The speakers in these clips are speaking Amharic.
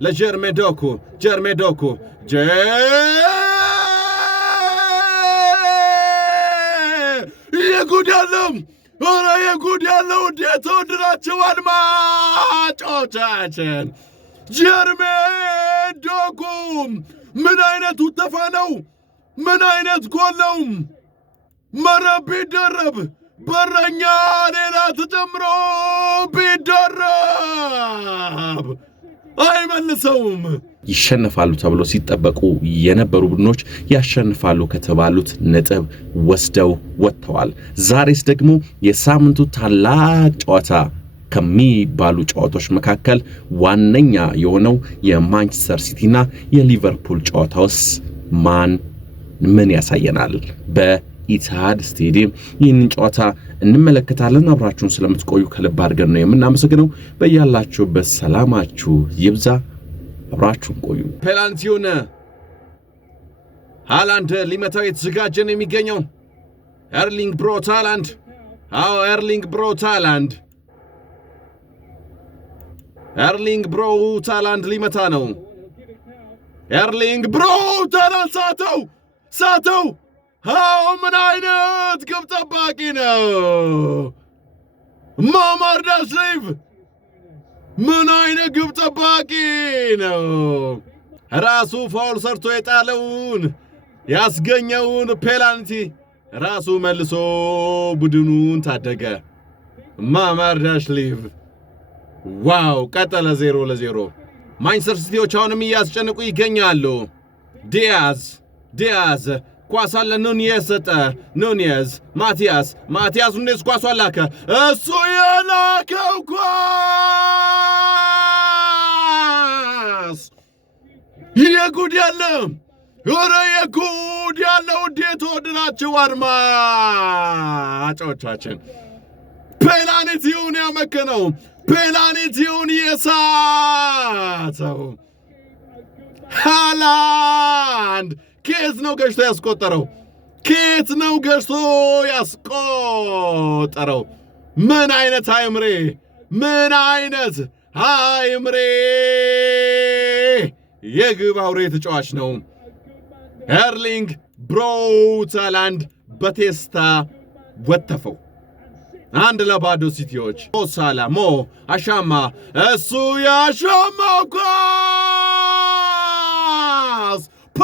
ለጀርሜን ዶኩ የጉዳለም ኧረ የጉድ ያለው እንዴት ወድራችሁ አድማጮቻችን ጀርሜን ዶኩ ምን አይነት ውጠፋ ነው ምን አይነት ጎል ነው መረብ ቢደረብ በረኛ ሌላ ተጨምሮ ቢደረብ አይመልሰውም ይሸነፋሉ ተብሎ ሲጠበቁ የነበሩ ቡድኖች ያሸንፋሉ ከተባሉት ነጥብ ወስደው ወጥተዋል ዛሬስ ደግሞ የሳምንቱ ታላቅ ጨዋታ ከሚባሉ ጨዋታዎች መካከል ዋነኛ የሆነው የማንቸስተር ሲቲና የሊቨርፑል ጨዋታውስ ማን ምን ያሳየናል በኢቲሃድ ስቴዲየም ይህንን ጨዋታ እንመለከታለን አብራችሁን ስለምትቆዩ ከልብ አድርገን ነው የምናመሰግነው በያላችሁበት ሰላማችሁ ይብዛ አብራችሁን ቆዩ ፔናልቲውን ሃላንድ ሊመታው የተዘጋጀ ነው የሚገኘው ኤርሊንግ ብራውት ሃላንድ ሊመታ ነው ኤርሊንግ ብራውት ሃላንድ ሳተው ምን አይነት ግብ ጠባቂ ነው ማማርዳሽሊቭ ምን አይነት ግብ ጠባቂ ነው ራሱ ፋውል ሰርቶ የጣለውን ያስገኘውን ፔናልቲ ራሱ መልሶ ቡድኑን ታደገ ማማርዳሽሊቭ ዋው ቀጠለ 0-0 ማንቸስተር ሲቲዎች አሁንም እያስጨነቁ ይገኛሉ ዲያዝ ኳስ አለ ኑኔዝ ሰጠ ኑኔዝ ማቲያስ ኑኔዝ ኳስ አላከ እሱ የላከው ኳስ የጉድ ያለ ኧረ የጉድ ያለው እንዴት ወድናችሁ አድማጮቻችን ፔናልቲውን ያመከነው ፔናልቲውን የሳተው ሃላንድ ከየት ነው ገጭቶ ያስቆጠረው ምን አይነት ሃይምሬ የግብ አውሬ ተጫዋች ነው ኤርሊንግ ብራውት ሃላንድ በቴስታ ወተፈው 1-0 ሲቲዎች ሳላሞ አሻማ እሱ ያሻማው ኳስ ፓ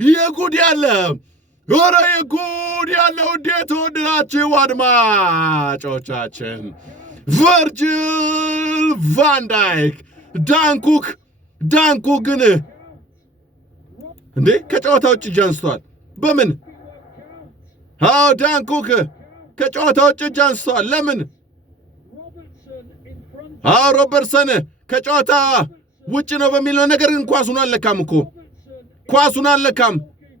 የጉድ ያለ ኧረ የጉድ ያለው እንዴት ወድናችሁ አድማጮቻችን ቨርጅል ቫን ዳይክ ዳንኩክ ግን እንዴ ከጨዋታ ውጭ ጃንስቷል በምን ዳንኩክ ከጨዋታ ውጭ ጃንስቷል ለምን ሮበርትሰን ከጨዋታ ውጭ ነው በሚለው ነገር ግን ኳሱን አለካም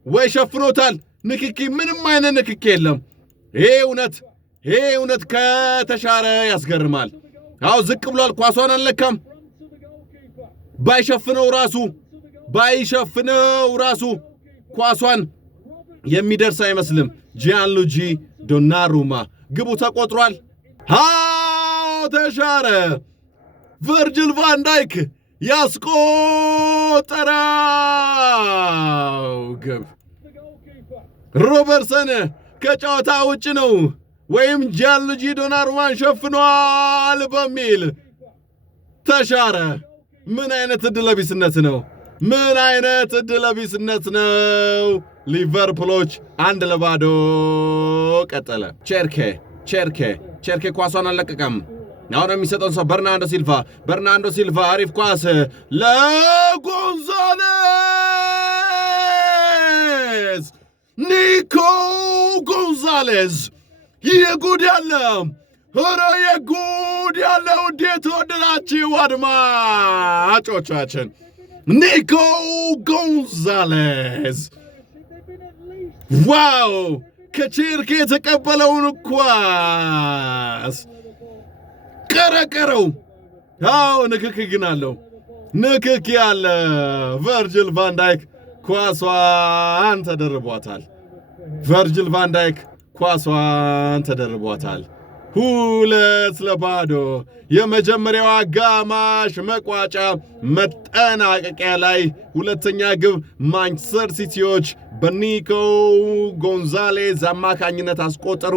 ወይ ሸፍኖታል ንክኪ ምንም አይነት ንክኪ የለም ይሄ እውነት ከተሻረ ያስገርማል ዝቅ ብሏል ኳሷን አለካም ባይሸፍነው ራሱ ኳሷን የሚደርስ አይመስልም ጂያንሉጂ ዶናሩማ ግቡ ተቆጥሯል ተሻረ ቨርጅል ቫን ዳይክ ያስቆጠረው ግብ ሮበርትሰን ከጨዋታ ውጭ ነው ወይም ጂያንሉጂ ዶናሩማን ሸፍኗል በሚል ተሻረ ምን አይነት ዕድለቢስነት ነው ሊቨርፑሎች 1-0 ቀጠለ ቸርኬ ኳሷን አለቀቀም አሁን የሚሰጠውን ሰው በርናንዶ ሲልቫ አሪፍ ኳስ ለጎንዛሌዝ ኒኮ ጎንዛሌዝ የጉድ ያለው እንዴት ወደዳችሁ አድማጮቻችን ኒኮ ጎንዛሌዝ ዋው ከቸርኬ የተቀበለውን ኳስ ቀረቀረው ንክክ ግን አለው ንክክ ያለ ቨርጅል ቫን ዳይክ ኳሷን ተደርቧታል 2-0 የመጀመሪያው አጋማሽ መቋጫ መጠናቀቂያ ላይ ሁለተኛ ግብ ማንቸስተር ሲቲዎች በኒኮ ጎንዛሌዝ አማካኝነት አስቆጠሩ።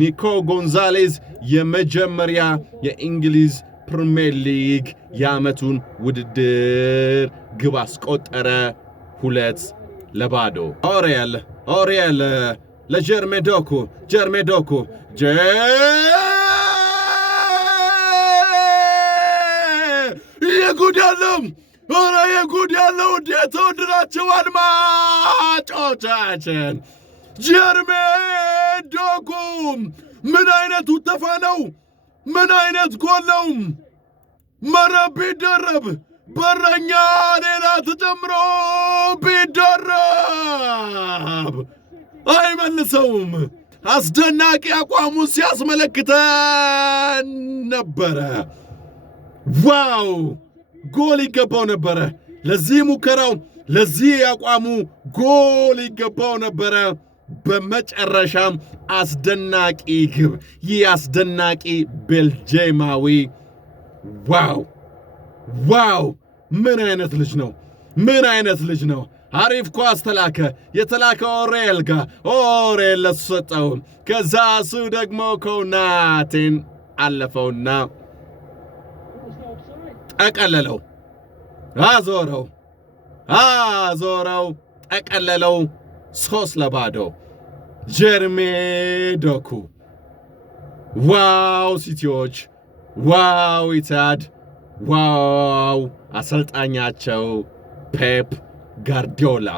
ኒኮ ጎንዛሌዝ የመጀመሪያ የእንግሊዝ ፕሪሚየር ሊግ የዓመቱን ውድድር ግብ አስቆጠረ። 2-0 ኦሪየል ለጀርሜ ዶኩ የጉድ ያለው እንዴት ወድራቸው አድማጮቻችን ጀርሜ ዶኩ ምን አይነት ውጠፋ ነው? ምን አይነት ጎል ነው? መረብ ቢደረብ በረኛ ሌላ ተጨምሮ ቢደረብ አይመልሰውም። አስደናቂ አቋሙን ሲያስመለክተን ነበረ። ዋው ጎል ይገባው ነበረ። ለዚህ ሙከራው፣ ለዚህ አቋሙ ጎል ይገባው ነበረ። በመጨረሻም አስደናቂ ግብ። ይህ አስደናቂ ቤልጂየማዊ ዋው ምን አይነት ልጅ ነው! ምን አይነት ልጅ ነው! አሪፍ ኳስ ተላከ። የተላከ ኦሬል ጋር ኦሬል ለሱ ሰጠው። ከዛ እሱ ደግሞ ኮናቴን አለፈውና ጠቀለለው፣ አዞረው፣ ጠቀለለው። 3-0 ጀርሜ ዶኩ። ዋው ሲቲዎች፣ ዋው ኢትሃድ፣ ዋው አሰልጣኛቸው ፔፕ ጋርዲዮላ።